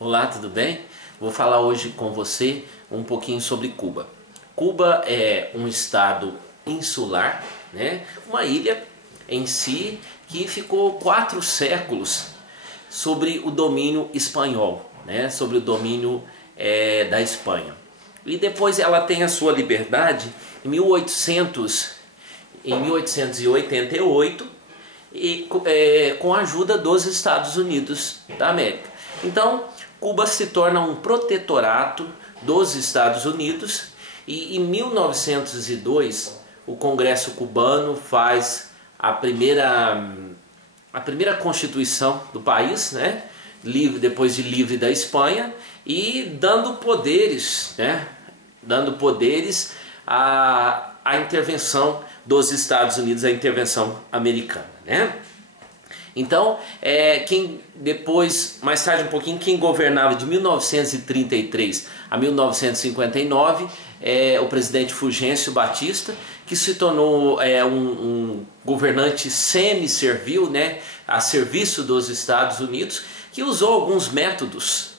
Olá, tudo bem? Vou falar hoje com você um pouquinho sobre Cuba. Cuba é um estado insular, né? Uma ilha em si que ficou 4 séculos sobre o domínio espanhol, né? Sobre o domínio da Espanha. E depois ela tem a sua liberdade em 1888 com a ajuda dos Estados Unidos da América. Então, Cuba se torna um protetorato dos Estados Unidos e em 1902 o Congresso cubano faz a primeira constituição do país, né? Depois de livre da Espanha, e dando poderes, né? Dando poderes à intervenção dos Estados Unidos, à intervenção americana, né? Então, mais tarde um pouquinho, quem governava de 1933 a 1959 o presidente Fulgêncio Batista, que se tornou um governante semi-servil, né, a serviço dos Estados Unidos, que usou alguns métodos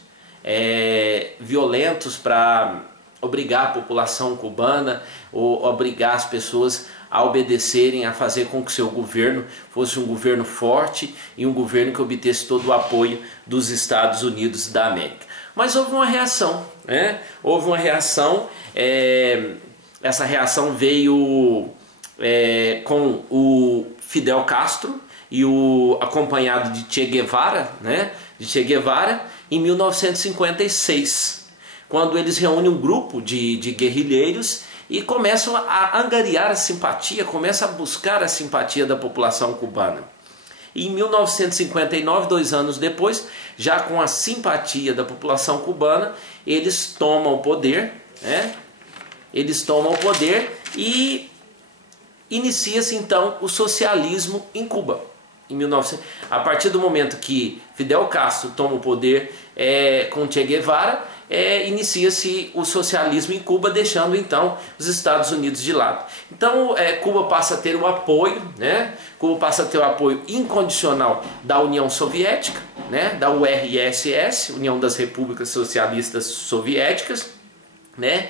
violentos para obrigar a população cubana ou obrigar as pessoas a obedecerem, a fazer com que seu governo fosse um governo forte e um governo que obtesse todo o apoio dos Estados Unidos da América. Mas houve uma reação, né? Houve uma reação, essa reação veio com o Fidel Castro e acompanhado de Che Guevara, né? De Che Guevara, em 1956, quando eles reúnem um grupo de guerrilheiros e começam a angariar a simpatia, começam a buscar a simpatia da população cubana. E em 1959, 2 anos depois, já com a simpatia da população cubana, eles tomam o poder, né? Eles tomam o poder e inicia-se então o socialismo em Cuba. A partir do momento que Fidel Castro toma o poder com Che Guevara, inicia-se o socialismo em Cuba, deixando então os Estados Unidos de lado. Então Cuba passa a ter o apoio, né? Cuba passa a ter o apoio incondicional da União Soviética, né? Da URSS, União das Repúblicas Socialistas Soviéticas, né?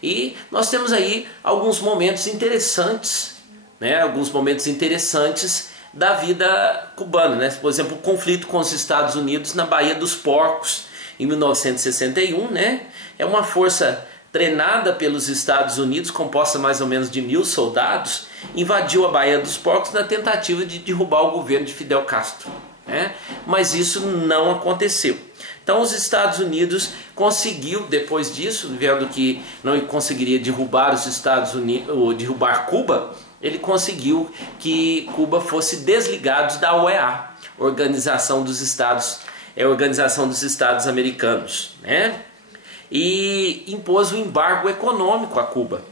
E nós temos aí alguns momentos interessantes, né? Alguns momentos interessantes da vida cubana, né? Por exemplo, o conflito com os Estados Unidos na Baía dos Porcos, em 1961, né? É uma força treinada pelos Estados Unidos, composta mais ou menos de 1000 soldados, invadiu a Baía dos Porcos na tentativa de derrubar o governo de Fidel Castro, né? Mas isso não aconteceu. Então os Estados Unidos conseguiu, depois disso, vendo que não conseguiria derrubar os Estados Unidos, ou derrubar Cuba, ele conseguiu que Cuba fosse desligado da OEA, Organização dos Estados Americanos, né? E impôs um embargo econômico a Cuba,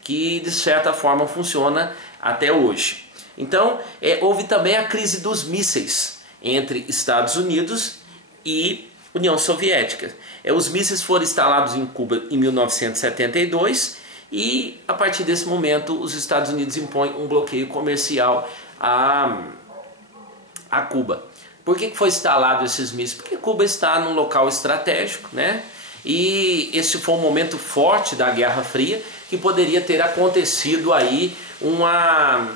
que de certa forma funciona até hoje. Então houve também a crise dos mísseis entre Estados Unidos e União Soviética. Os mísseis foram instalados em Cuba em 1972 e a partir desse momento os Estados Unidos impõem um bloqueio comercial a Cuba. Por que foi instalado esses mísseis? Porque Cuba está num local estratégico, né? E esse foi um momento forte da Guerra Fria, que poderia ter acontecido aí uma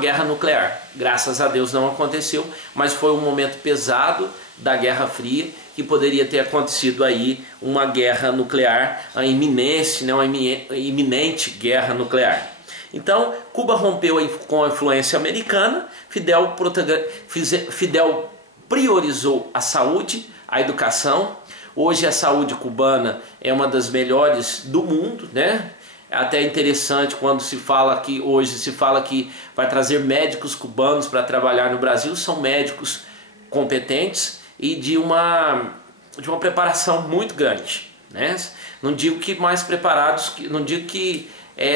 guerra nuclear. Graças a Deus não aconteceu, mas foi um momento pesado da Guerra Fria, que poderia ter acontecido aí uma guerra nuclear, a iminência, né? Uma iminente guerra nuclear. Então, Cuba rompeu com a influência americana. Fidel priorizou a saúde, a educação. Hoje a saúde cubana é uma das melhores do mundo, né? É até interessante quando hoje se fala que vai trazer médicos cubanos para trabalhar no Brasil. São médicos competentes e de uma preparação muito grande, né? Não digo que mais preparados, não digo que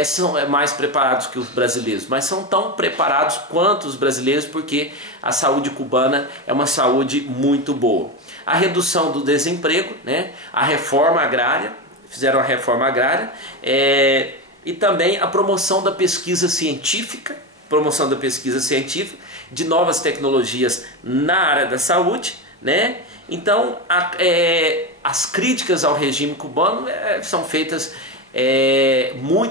são mais preparados que os brasileiros, mas são tão preparados quanto os brasileiros, porque a saúde cubana é uma saúde muito boa. A redução do desemprego, né? A reforma agrária, fizeram a reforma agrária, e também a promoção da pesquisa científica, de novas tecnologias na área da saúde, né? Então as críticas ao regime cubano são feitas,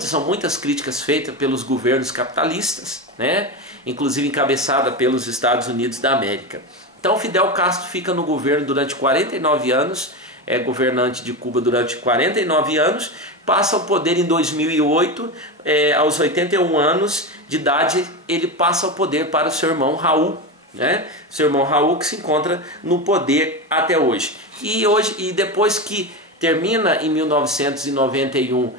são muitas críticas feitas pelos governos capitalistas, né? Inclusive encabeçada pelos Estados Unidos da América. Então Fidel Castro fica no governo durante 49 anos, é governante de Cuba durante 49 anos, passa ao poder em 2008, aos 81 anos de idade, ele passa ao poder para o seu irmão Raul, né? Seu irmão Raul, que se encontra no poder até hoje. E depois que termina em 1991,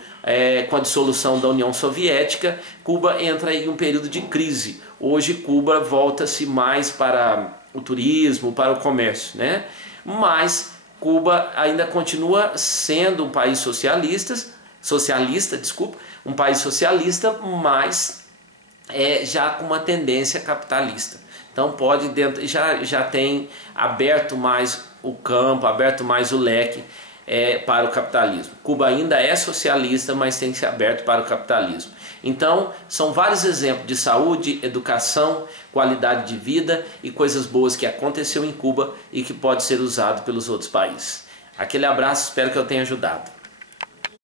com a dissolução da União Soviética, Cuba entra em um período de crise. Hoje Cuba volta-se mais para o turismo, para o comércio, né? Mas Cuba ainda continua sendo um país um país socialista, mas já com uma tendência capitalista. Então já tem aberto mais o campo, aberto mais o leque para o capitalismo. Cuba ainda é socialista, mas tem se aberto para o capitalismo. Então são vários exemplos de saúde, educação, qualidade de vida e coisas boas que aconteceu em Cuba e que pode ser usado pelos outros países. Aquele abraço, espero que eu tenha ajudado.